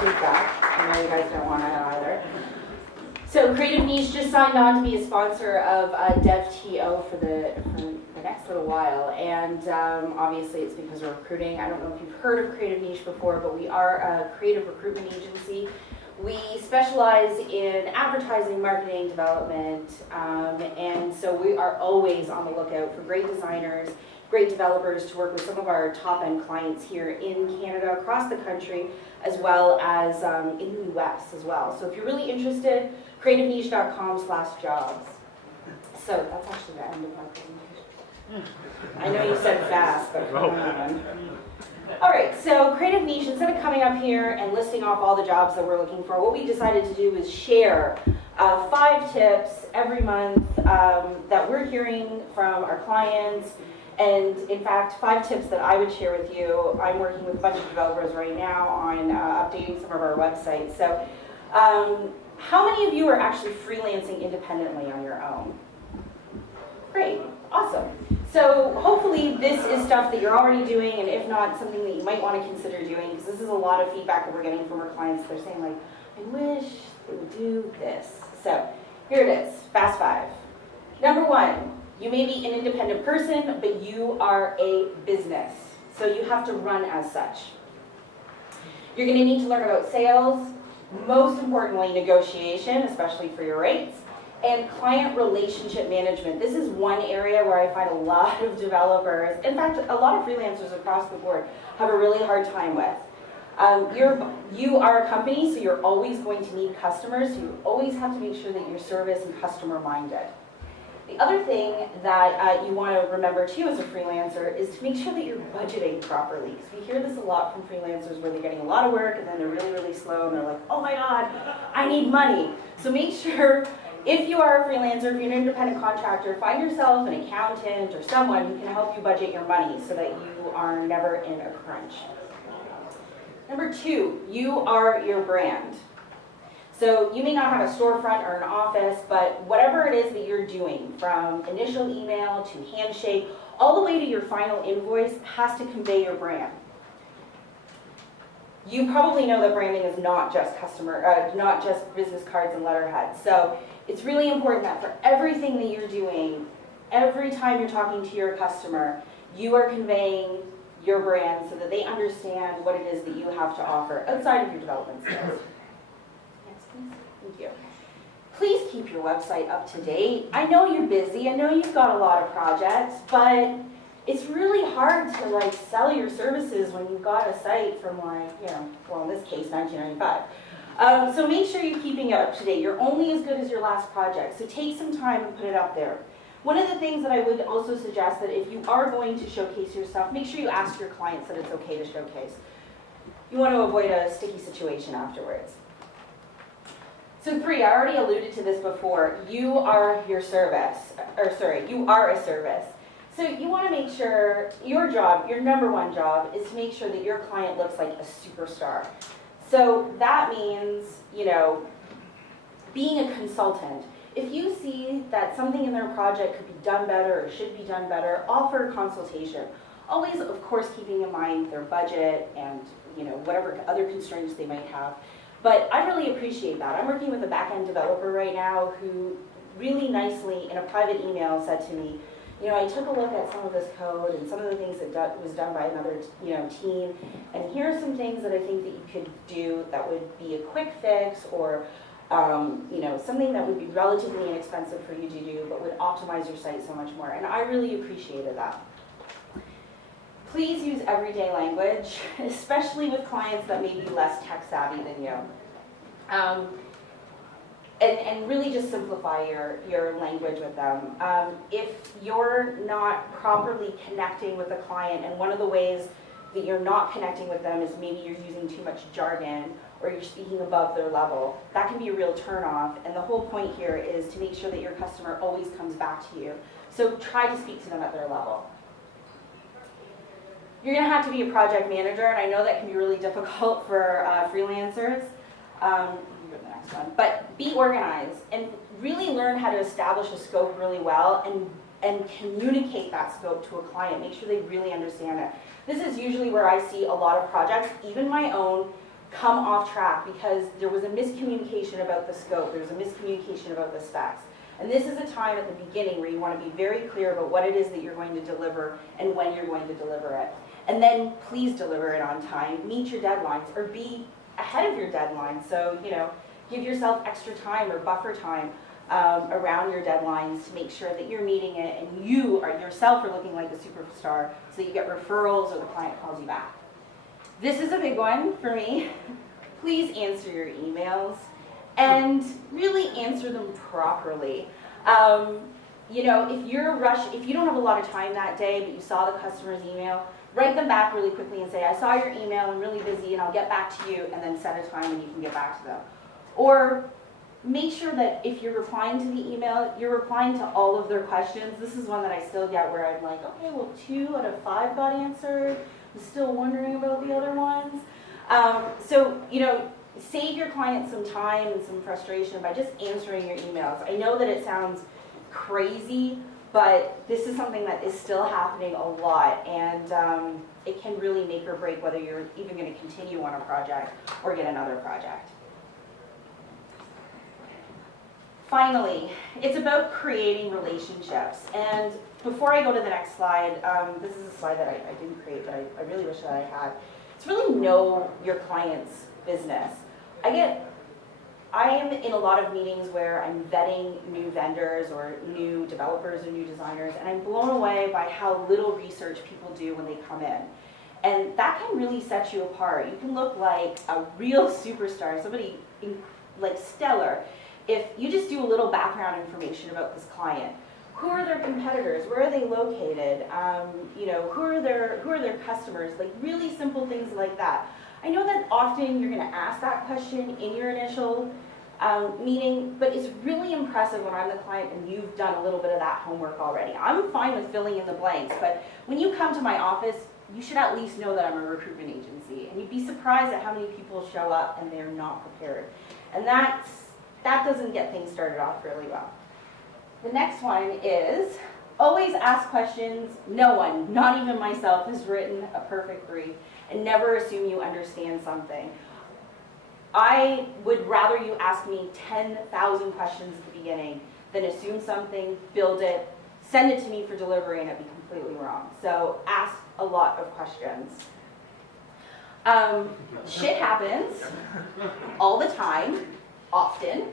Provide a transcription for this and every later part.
feedback. I know you guys don't want it either. So Creative Niche just signed on to be a sponsor of DevTO for the next little while, and obviously it's because we're recruiting. I don't know if you've heard of Creative Niche before, but we are a creative recruitment agency. We specialize in advertising, marketing, development, and so we are always on the lookout for great designers, great developers to work with some of our top-end clients here in Canada, across the country, as well as in the US as well. So if you're really interested, creativeniche.com/jobs. So that's actually the end of my presentation. I know you said fast, but come on. All right, so Creative Niche, instead of coming up here and listing off all the jobs that we're looking for, what we decided to do is share 5 tips every month that we're hearing from our clients. And in fact, 5 tips that I would share with you. I'm working with a bunch of developers right now on updating some of our websites. So how many of you are actually freelancing independently on your own? Great, awesome. So hopefully this is stuff that you're already doing, and if not, something that you might want to consider doing, because this is a lot of feedback that we're getting from our clients. They're saying like, I wish they would do this. So here it is, fast 5. Number 1, you may be an independent person, but you are a business. So you have to run as such. You're going to need to learn about sales, most importantly, negotiation, especially for your rates, and client relationship management. This is one area where I find a lot of developers, in fact, a lot of freelancers across the board, have a really hard time with. You are a company, so you're always going to need customers, so you always have to make sure that you're service and customer minded. The other thing that you want to remember too as a freelancer is to make sure that you're budgeting properly. Because we hear this a lot from freelancers where they're getting a lot of work and then they're really, really slow and they're like, oh my God, I need money. So make sure, if you are a freelancer, if you're an independent contractor, find yourself an accountant or someone who can help you budget your money so that you are never in a crunch. Number 2, you are your brand. So you may not have a storefront or an office, but whatever it is that you're doing, from initial email to handshake, all the way to your final invoice, has to convey your brand. You probably know that branding is not just not just business cards and letterhead. So it's really important that for everything that you're doing, every time you're talking to your customer, you are conveying your brand so that they understand what it is that you have to offer outside of your development skills. Thank you. Please keep your website up to date. I know you're busy, I know you've got a lot of projects, but it's really hard to like sell your services when you've got a site from like, well in this case, 1995. So make sure you're keeping it up to date. You're only as good as your last project, so take some time and put it up there. One of the things that I would also suggest that if you are going to showcase yourself, make sure you ask your clients that it's okay to showcase. You want to avoid a sticky situation afterwards. So 3, I already alluded to this before, you are your service, you are a service. So you want to make sure your job, your number 1 job, is to make sure that your client looks like a superstar. So that means, being a consultant. If you see that something in their project could be done better or should be done better, offer a consultation. Always, of course, keeping in mind their budget and whatever other constraints they might have. But I really appreciate that. I'm working with a back-end developer right now who really nicely, in a private email, said to me, I took a look at some of this code and some of the things that was done by another team, and here are some things that I think that you could do that would be a quick fix or something that would be relatively inexpensive for you to do but would optimize your site so much more. And I really appreciated that. Please use everyday language, especially with clients that may be less tech savvy than you. And really just simplify your language with them. If you're not properly connecting with a client, and one of the ways that you're not connecting with them is maybe you're using too much jargon or you're speaking above their level, that can be a real turnoff. And the whole point here is to make sure that your customer always comes back to you. So try to speak to them at their level. You're going to have to be a project manager, and I know that can be really difficult for freelancers. Go to the next one. But be organized and really learn how to establish a scope really well and communicate that scope to a client. Make sure they really understand it. This is usually where I see a lot of projects, even my own, come off track because there was a miscommunication about the scope, there was a miscommunication about the specs. And this is a time at the beginning where you want to be very clear about what it is that you're going to deliver and when you're going to deliver it. And then please deliver it on time, meet your deadlines, or be ahead of your deadline. So, give yourself extra time or buffer time around your deadlines to make sure that you're meeting it and you yourself are looking like a superstar so that you get referrals or the client calls you back. This is a big one for me. Please answer your emails and really answer them properly. If you don't have a lot of time that day, but you saw the customer's email, write them back really quickly and say, I saw your email, I'm really busy, and I'll get back to you, and then set a time when you can get back to them. Or make sure that if you're replying to the email, you're replying to all of their questions. This is one that I still get where I'm like, okay, well, 2 out of 5 got answered. I'm still wondering about the other ones. Save your client some time and some frustration by just answering your emails. I know that it sounds crazy, but this is something that is still happening a lot, and it can really make or break whether you're even going to continue on a project or get another project. Finally, it's about creating relationships. And before I go to the next slide, this is a slide that I didn't create, but I really wish that I had. It's really know your client's business. I am in a lot of meetings where I'm vetting new vendors or new developers or new designers, and I'm blown away by how little research people do when they come in. And that can really set you apart. You can look like a real superstar, somebody like stellar, if you just do a little background information about this client. Who are their competitors? Where are they located? Who are their customers? Like really simple things like that. I know that often you're going to ask that question in your initial meeting, but it's really impressive when I'm the client and you've done a little bit of that homework already. I'm fine with filling in the blanks, but when you come to my office, you should at least know that I'm a recruitment agency, and you'd be surprised at how many people show up and they're not prepared. And that doesn't get things started off really well. The next one is always ask questions. No one, not even myself, has written a perfect brief, and never assume you understand something. I would rather you ask me 10,000 questions at the beginning than assume something, build it, send it to me for delivery, and it be completely wrong. So ask a lot of questions. Shit happens all the time, often.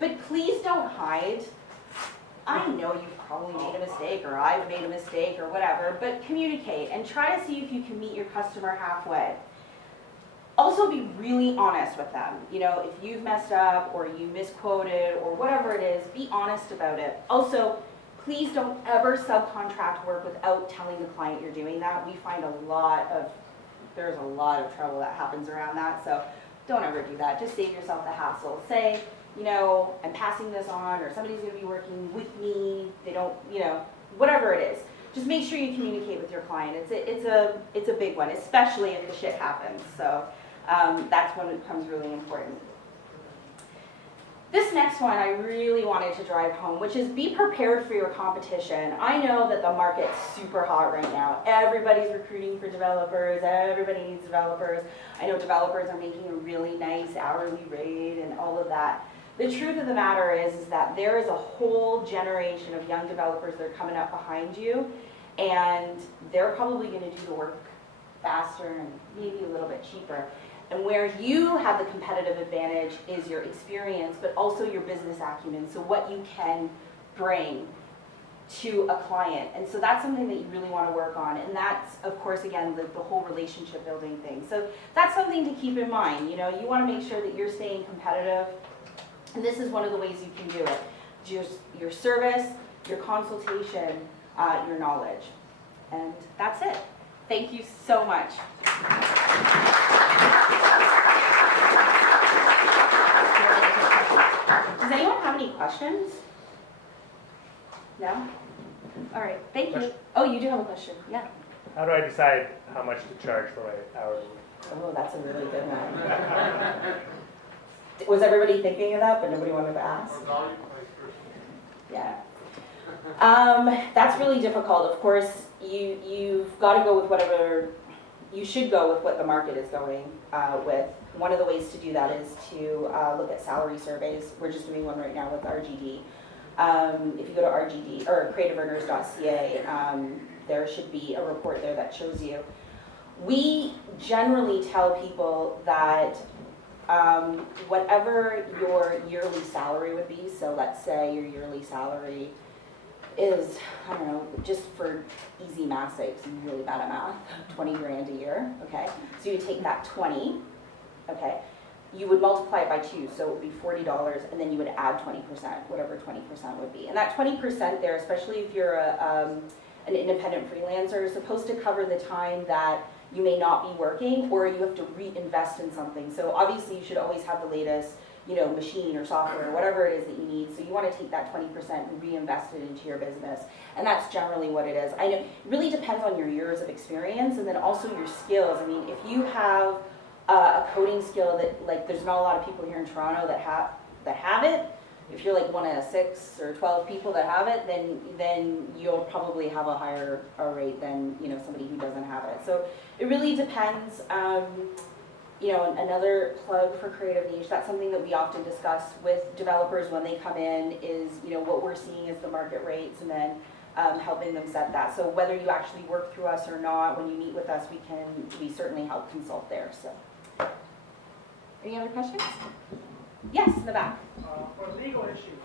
But please don't hide. I know you've probably made a mistake, or I've made a mistake, or whatever, but communicate and try to see if you can meet your customer halfway. Also be really honest with them. If you've messed up or you misquoted or whatever it is, be honest about it. Also, please don't ever subcontract work without telling the client you're doing that. We find there's a lot of trouble that happens around that, so don't ever do that. Just save yourself the hassle. Say, I'm passing this on, or somebody's going to be working with me. They don't, whatever it is. Just make sure you communicate with your client. It's a big one, especially if the shit happens. So that's when it becomes really important. This next one I really wanted to drive home, which is be prepared for your competition. I know that the market's super hot right now. Everybody's recruiting for developers. Everybody needs developers. I know developers are making a really nice hourly rate and all of that. The truth of the matter is that there is a whole generation of young developers that are coming up behind you, and they're probably going to do the work faster and maybe a little bit cheaper. And where you have the competitive advantage is your experience, but also your business acumen, so what you can bring to a client. And so that's something that you really want to work on. And that's, of course, again, the whole relationship building thing. So that's something to keep in mind. You want to make sure that you're staying competitive. And this is one of the ways you can do it. Just your service, your consultation, your knowledge. And that's it. Thank you so much. Does anyone have any questions? No? All right, thank you. Oh, you do have a question, yeah. How do I decide how much to charge for my hourly? Oh, that's a really good one. Was everybody thinking of that, but nobody wanted to ask? Yeah. That's really difficult. Of course, you've got to go with whatever you should go with what the market is going with. One of the ways to do that is to look at salary surveys. We're just doing one right now with RGD. If you go to RGD or creativeearners.ca, there should be a report there that shows you. We generally tell people that whatever your yearly salary would be, so let's say your yearly salary is, I don't know, just for easy math sake, I'm really bad at math, 20 grand a year, okay? So you take that 20, okay? You would multiply it by 2, so it would be $40, and then you would add 20%, whatever 20% would be. And that 20% there, especially if you're an independent freelancer, is supposed to cover the time that you may not be working or you have to reinvest in something. So obviously you should always have the latest, machine or software or whatever it is that you need. So you want to take that 20% and reinvest it into your business. And that's generally what it is. I know it really depends on your years of experience and then also your skills. I mean, if you have a coding skill that, like, there's not a lot of people here in Toronto that have it. If you're like one of 6 or 12 people that have it, then you'll probably have a higher rate than somebody who doesn't have it. So it really depends. Another plug for Creative Niche, that's something that we often discuss with developers when they come in is, what we're seeing is the market rates and then helping them set that. So whether you actually work through us or not, when you meet with us, we certainly help consult there. So, any other questions? Yes, in the back. For legal issues,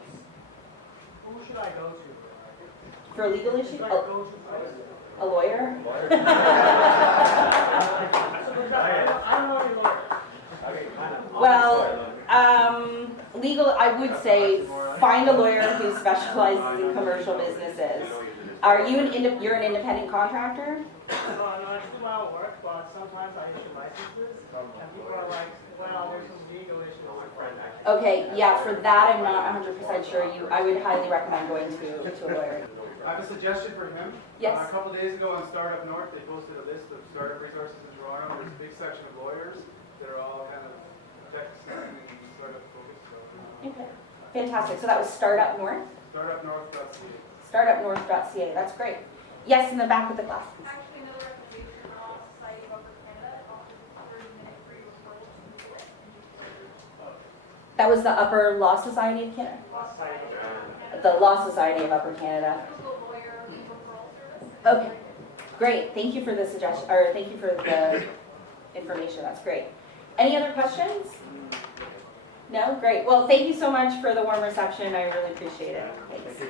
who should I go to? For legal issues? Should I go to A lawyer? I don't know any lawyer. Well, legal, I would say find a lawyer who specializes in commercial businesses. Are you you're an independent contractor? No, I do my own work, but sometimes I issue licenses, and people are like, well, there's some legal issues. Okay, yeah, for that I'm not 100% sure. I would highly recommend going to a lawyer. I have a suggestion for him. Yes. A couple days ago on Startup North, they posted a list of startup resources in Toronto. There's a big section of lawyers that are all kind of tech and startup focused. So, Okay, fantastic. So that was Startup North? startupnorth.ca. Startupnorth.ca, that's great. Yes, in the back with the glasses. Actually, another recommendation for Law Society of Upper Canada offers a 30-minute free referral to the US. That was the Upper Law Society of Canada? The Law Society of Upper Canada. Legal lawyer referral service. Okay, great. Thank you for the suggestion, or thank you for the information. That's great. Any other questions? No? Great. Well, thank you so much for the warm reception. I really appreciate it. Thanks.